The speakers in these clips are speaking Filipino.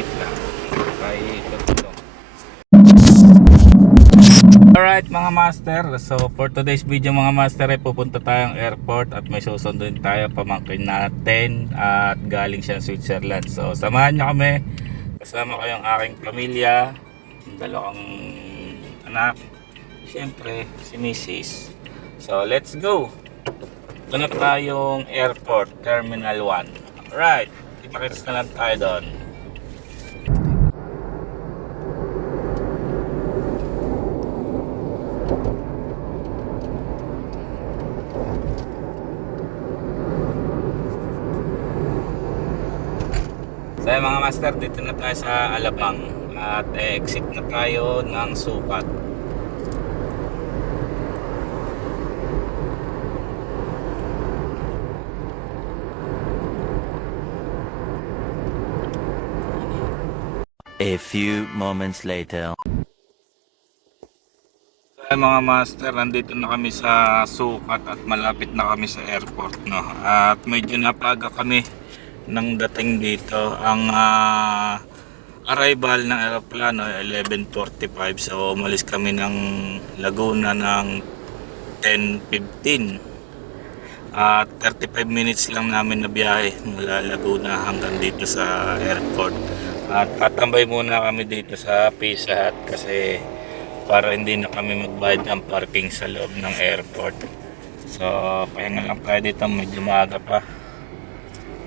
Wait lang. Alright mga master, so for today's video mga master ay pupunta tayong airport at may susunduin tayo pamangkin natin at galing siya Switzerland. So samahan niyo kami, kasama ko yung aking pamilya, yung dalawang anak, syempre si Mrs. So let's go. Ito na tayong airport, Terminal 1. Alright, kita-kits na lang tayo doon. So mga master, dito na tayo sa Alabang at exit na tayo ng Sukat. A few moments later. So mga master, nandito na kami sa Sukat at malapit na kami sa airport, no? At medyo napaga kami nang dating dito. Ang arrival ng aeroplano ay 11:45, so umalis kami ng Laguna ng 10:15 at 35 minutes lang namin na biyahe mula Laguna hanggang dito sa airport. At tatambay muna kami dito sa Pizza Hut kasi para hindi na kami magbayad ng parking sa loob ng airport. So pahinga lang tayo dito, medyo maaga pa.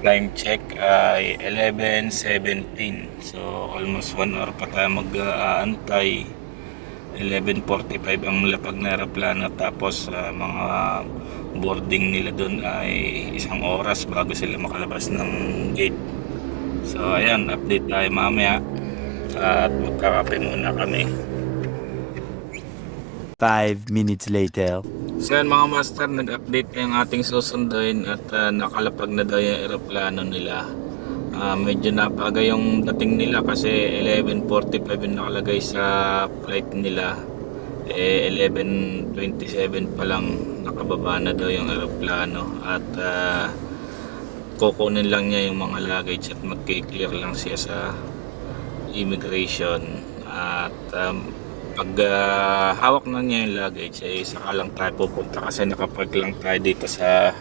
Time check ay 11:17, so almost 1 hour pa tayo mag-aantay. 11:45 ang lapag na aeroplano, tapos mga boarding nila doon ay 1 oras bago sila makalabas ng gate. So ayan, update tayo mamaya at magkakape muna kami. 5 minutes later. So yan mga master, nag-update yung ating susunduin at nakalapag na daw yung aeroplano nila. Medyo napaga yung dating nila kasi 11:45 yung nakalagay sa flight nila. 11:27 pa lang nakababa na daw yung aeroplano at kukunin lang niya yung mga luggage at mag-clear lang siya sa immigration. At pag hawak na niya yung luggage ay saka lang tayo pupunta kasi nakapark lang tayo dito sa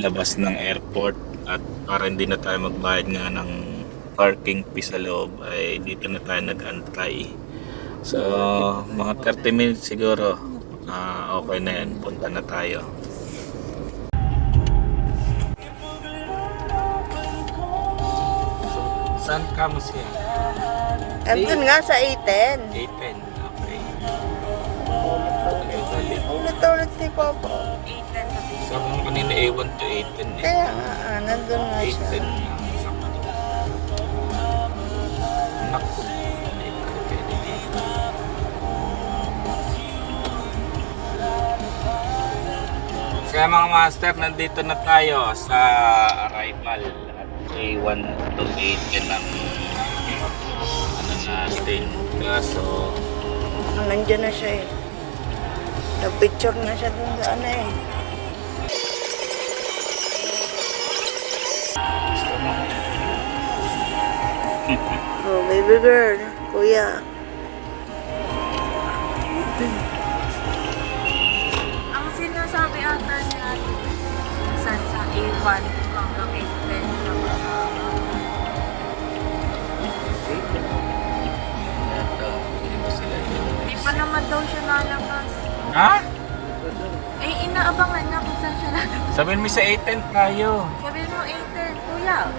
labas ng airport at para hindi na tayo magbayad nga ng parking fee sa loob ay dito na tayo nag-antay. So mga 30 minutes siguro okay na yan, punta na tayo. Saan ka mo siya? Andun nga sa 810. 810, okay. Ulit-ulit si Popo. Sabi mo kanina A1 to 810 eh. Kaya nga, nandun nga siya. 810 na. Naku. Kaya mga master, nandito na tayo sa arrival at A1 to 810 ang natin. Kaso Nandiyan na siya eh. Nag-picture na siya dun sa ano eh. Oh, baby girl. Kuya. Ang sinasabi ata niya sa A1 hanggang 810 Hindi pa naman daw siya lalabas. ha? Eh, inaabangan niya kung saan siya lalabas. Sabihin mo sa 810 tayo. Sabihin mo 810, kuya.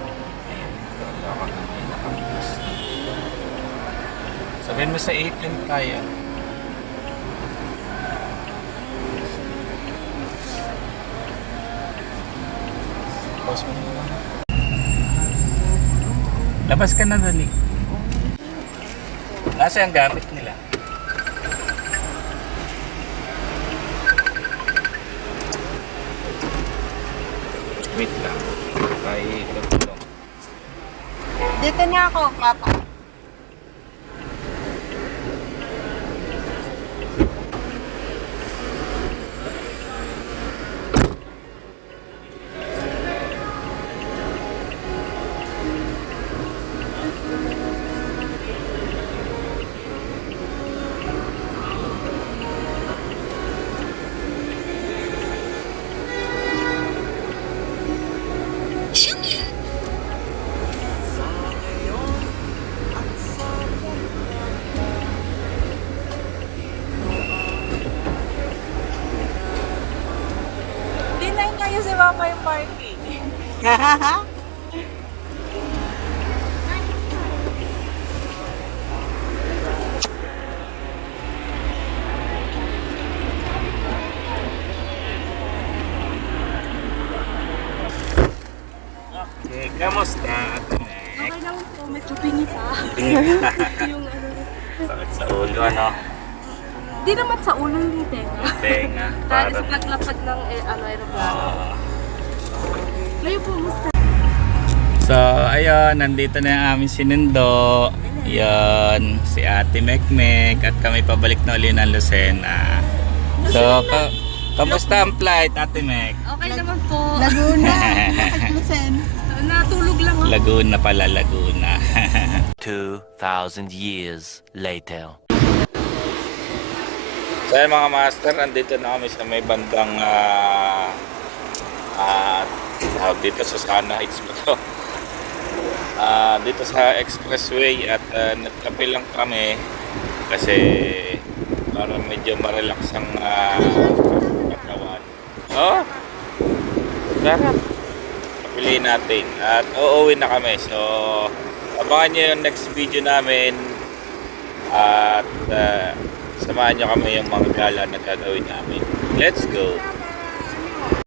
Sabihin mo sa 810 tayo. Pause mo na lang. Labas ka na dali. Nasa yung gamit nila? Wait lang. Ay, tulong. Dito na ako, Papa. parking. Okay, kamusta? Okay lang po, medyo pingi pa. Yung ano, Sakit sa ulo, ano? di naman sa ulo yung tenga. Tenga. Dahil sa Parang... paglapag ng aeroplano. Ngayon po, musta? So, ayun, nandito na yung aming sinundo. Yan, si Ate Mekmek at kami pabalik na uli ng Lucena. So, kamusta ang flight, Ate Mek? Okay naman po. Laguna. Lucen. Natulog lang ako. Laguna pala, Laguna. 2,000 years later. So, ayun, mga master, nandito na kami sa may bandang tawag dito sa Sana Heights ba to? Dito sa expressway at nagkape lang kami kasi para medyo marelax ang katawan. Oh, sarap. Piliin natin at uuwi na kami. So, abangan nyo yung next video namin at samahan nyo kami yung mga gala na gagawin namin. Let's go!